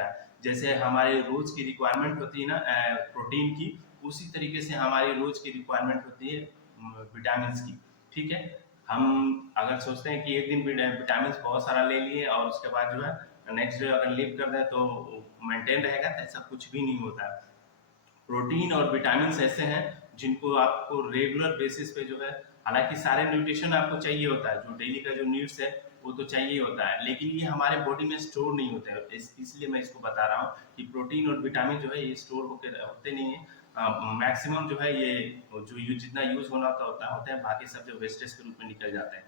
होता है। जैसे हमारे रोज की रिक्वायरमेंट होती है ना प्रोटीन की, उसी तरीके से हमारी रोज की रिक्वायरमेंट होती है विटामिन की। ठीक है, हम अगर सोचते हैं कि एक दिन विटामिन बहुत सारा ले लिए और उसके बाद जो है नेक्स्ट डे अगर लीव कर दें तो मेंटेन रहेगा, तो ऐसा कुछ भी नहीं होता। प्रोटीन और विटामिन ऐसे हैं जिनको आपको रेगुलर बेसिस पे जो है, हालांकि सारे न्यूट्रिशन आपको चाहिए होता है, जो डेली का जो नीड्स है वो तो चाहिए होता है, लेकिन ये हमारे बॉडी में स्टोर नहीं होते हैं। इसलिए मैं इसको बता रहा हूँ कि प्रोटीन और विटामिन जो है ये स्टोर होते नहीं है। मैक्सिमम जो है ये जो जितना यूज होना होता है, बाकी सब जो वेस्टेज के रूप में निकल जाते हैं।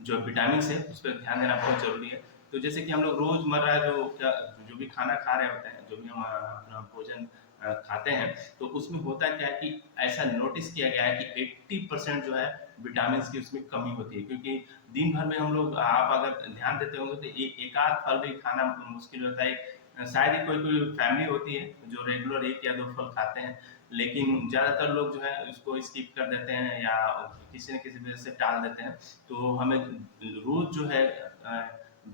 जो विटामिन है उस पर ध्यान देना बहुत जरूरी है। तो जैसे कि हम लोग रोजमर्रा जो भी खाना खा रहे होते हैं, जो भी हम अपना भोजन खाते हैं, तो उसमें होता क्या है कि ऐसा नोटिस किया गया है कि 80% जो है विटामिन की उसमें कमी होती है, क्योंकि दिन भर में हम लोग, आप अगर ध्यान देते होंगे तो एक आध फल भी खाना मुश्किल होता है। शायद ही कोई कोई फैमिली होती है जो रेगुलर एक या दो फल खाते हैं, लेकिन ज्यादातर लोग जो है उसको स्किप कर देते हैं या किसी न किसी वजह से टाल देते हैं। तो हमें रोज जो है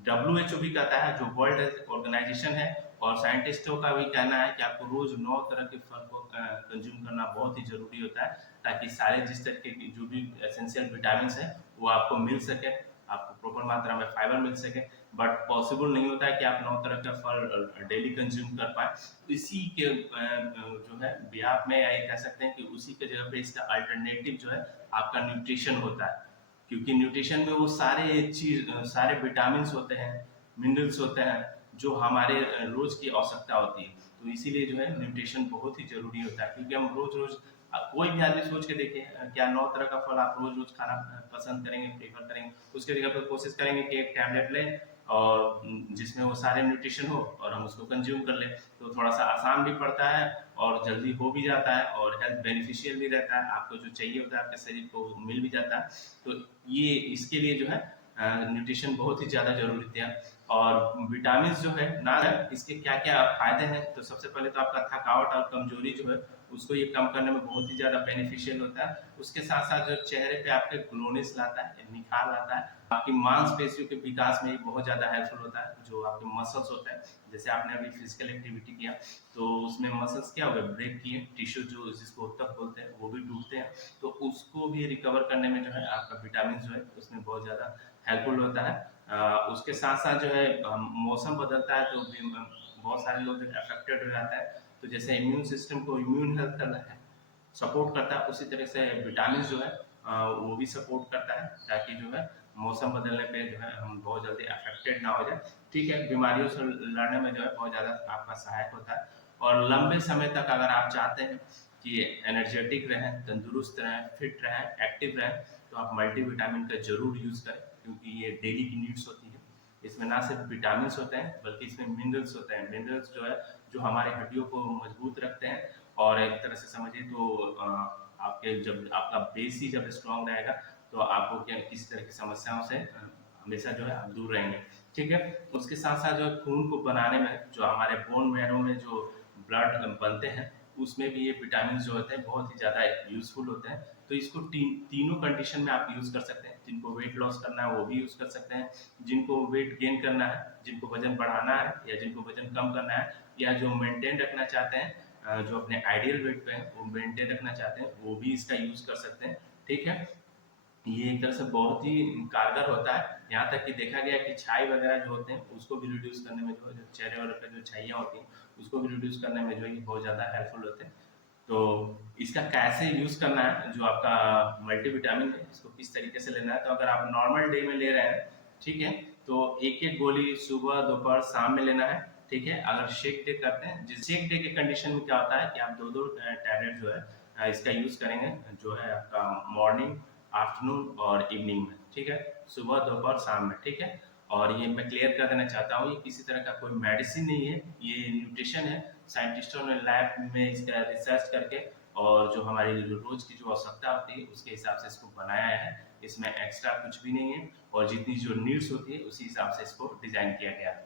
WHO भी कहता है, जो वर्ल्ड हेल्थ ऑर्गेनाइजेशन है, और साइंटिस्टों का भी कहना है कि आपको रोज 9 तरह के फल को कंज्यूम करना बहुत ही जरूरी होता है, ताकि सारे जिस तरह के जो भी एसेंशियल विटामिन है वो आपको मिल सके, आपको प्रॉपर मात्रा में फाइबर मिल सके। बट पॉसिबल नहीं होता है कि आप 9 तरह का फल डेली कंज्यूम कर पाए। तो इसी के जो है बिहाफ में, या ये कह सकते हैं कि उसी के जगह पे इसका अल्टरनेटिव जो है आपका न्यूट्रिशन होता है, क्योंकि न्यूट्रिशन में वो सारे चीज, सारे विटामिन होते हैं, मिनरल्स होते हैं, जो हमारे रोज की आवश्यकता होती है। तो इसीलिए जो है न्यूट्रिशन बहुत ही जरूरी होता है, क्योंकि हम रोज रोज, कोई भी आदमी सोच के देखिए, क्या 9 तरह का फल आप रोज रोज खाना पसंद करेंगे, प्रेफर करेंगे? उसके जगह पर कोशिश करेंगे कि एक टैबलेट लें और जिसमें वो सारे न्यूट्रिशन हो और हम उसको कंज्यूम कर लें। तो थोड़ा सा आसान भी पड़ता है और जल्दी हो भी जाता है और हेल्थ बेनिफिशियल भी रहता है, आपको जो चाहिए होता है आपके शरीर को मिल भी जाता है। तो ये इसके लिए जो है न्यूट्रिशन बहुत ही ज़्यादा जरूरी है। और विटामिन जो है ना है, इसके क्या क्या फायदे हैं, तो सबसे पहले तो आपका थकावट और कमजोरी जो है उसको ये कम करने में बहुत ही ज़्यादा बेनिफिशियल होता है। उसके साथ साथ जो चेहरे पे आपके ग्लोनेस लाता है, निखार लाता है, आपकी मांसपेशियों के विकास में बहुत ज़्यादा हेल्पफुल होता है। जो आपके मसल्स होते हैं, जैसे आपने अभी फिजिकल एक्टिविटी किया तो उसमें मसल्स क्या हो गए, ब्रेक किए, टिश्यू जो जिसको तक बोलते हैं वो भी टूटते हैं, तो उसको भी रिकवर करने में जो है आपका विटामिन जो है उसमें बहुत ज़्यादा हेल्पफुल होता है। उसके साथ साथ जो है मौसम बदलता है तो बहुत सारे लोग अफेक्टेड हो जाता है। तो जैसे इम्यून सिस्टम को इम्यून हेल्थ करना है, सपोर्ट करता है, उसी तरह से विटामिन जो है वो भी सपोर्ट करता है, ताकि जो है मौसम बदलने पे जो है हम बहुत जल्दी अफेक्टेड ना हो जाए। ठीक है, बीमारियों से लड़ने में जो है बहुत ज़्यादा आपका सहायक होता है। और लंबे समय तक अगर आप चाहते हैं कि एनर्जेटिक रहें, तंदुरुस्त रहें, फिट रहें, एक्टिव रहें, तो आप मल्टीविटामिन का जरूर यूज़ करें, क्योंकि ये डेली की नीड्स होती है। इसमें ना सिर्फ विटामिन होते हैं बल्कि इसमें मिनरल्स होते हैं। मिनरल्स जो है जो हमारे हड्डियों को मजबूत रखते हैं, और एक तरह से समझिए तो आपके जब आपका बेस ही जब स्ट्रांग रहेगा तो आपको क्या किसी तरह की समस्याओं से हमेशा जो है आप दूर रहेंगे। ठीक है, उसके साथ साथ जो है खून को बनाने में, जो हमारे बोन मैरो में जो ब्लड बनते हैं, उसमें भी ये विटामिन जो होते हैं बहुत ही ज़्यादा यूजफुल होते हैं। तो इसको तीनों कंडीशन में आप यूज़ कर सकते हैं। जिनको वेट लॉस करना है वो भी यूज़ कर सकते हैं, जिनको वेट गेन करना है, जिनको वजन बढ़ाना है, या जिनको वजन कम करना है, या जो मेंटेन रखना चाहते हैं, जो अपने आइडियल वेट पे है वो मेंटेन रखना चाहते हैं, वो भी इसका यूज़ कर सकते हैं। ठीक है, ये एक तरह से बहुत ही कारगर होता है। यहाँ तक कि देखा गया कि छाई वगैरह जो होते हैं उसको भी रिड्यूस करने में, जो चेहरे वाले पे जो छाइयाँ होती हैं उसको भी रिड्यूस करने में जो है बहुत ज़्यादा हेल्पफुल होते हैं। तो इसका कैसे यूज़ करना है, जो आपका मल्टीविटामिन है इसको किस तरीके से लेना है, तो अगर आप नॉर्मल डे में ले रहे हैं, ठीक है, तो एक एक गोली सुबह, दोपहर, शाम में लेना है। ठीक है, अगर शेक डे करते हैं, जिस शेक डे के कंडीशन में क्या होता है कि आप दो दो टैबलेट जो है इसका यूज़ करेंगे, जो है आपका मॉर्निंग, आफ्टरनून और इवनिंग में। ठीक है, सुबह, दोपहर, शाम में। ठीक है, और ये मैं क्लियर कर देना चाहता हूँ, ये किसी तरह का कोई मेडिसिन नहीं है, ये न्यूट्रिशन है। साइंटिस्टों ने लैब में इसका रिसर्च करके और जो हमारी रोज की जो आवश्यकता होती है उसके हिसाब से इसको बनाया है। इसमें एक्स्ट्रा कुछ भी नहीं है, और जितनी जो नीड्स होती है उसी हिसाब से इसको डिजाइन किया गया है।